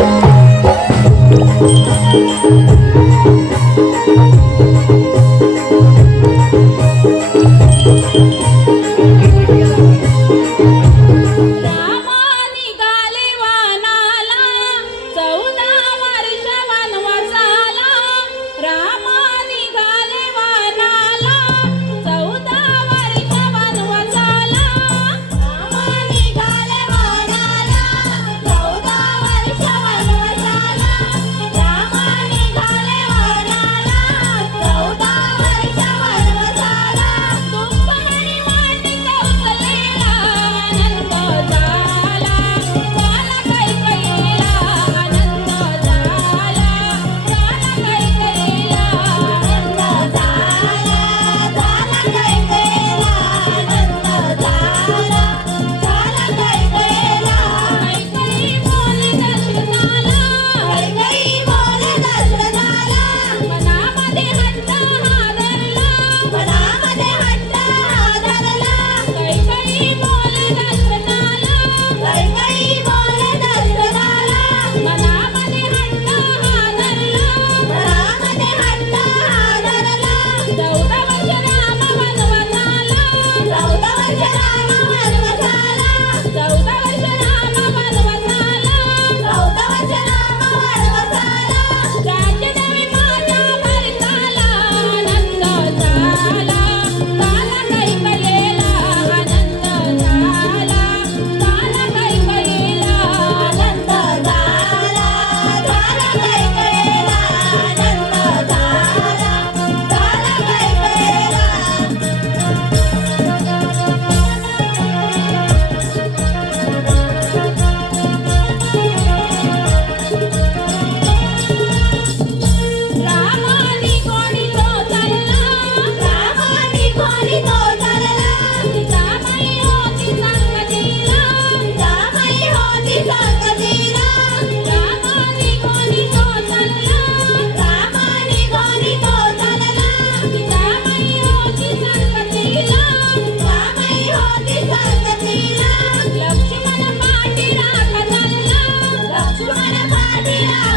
Thank you. Yeah, yeah, Yeah.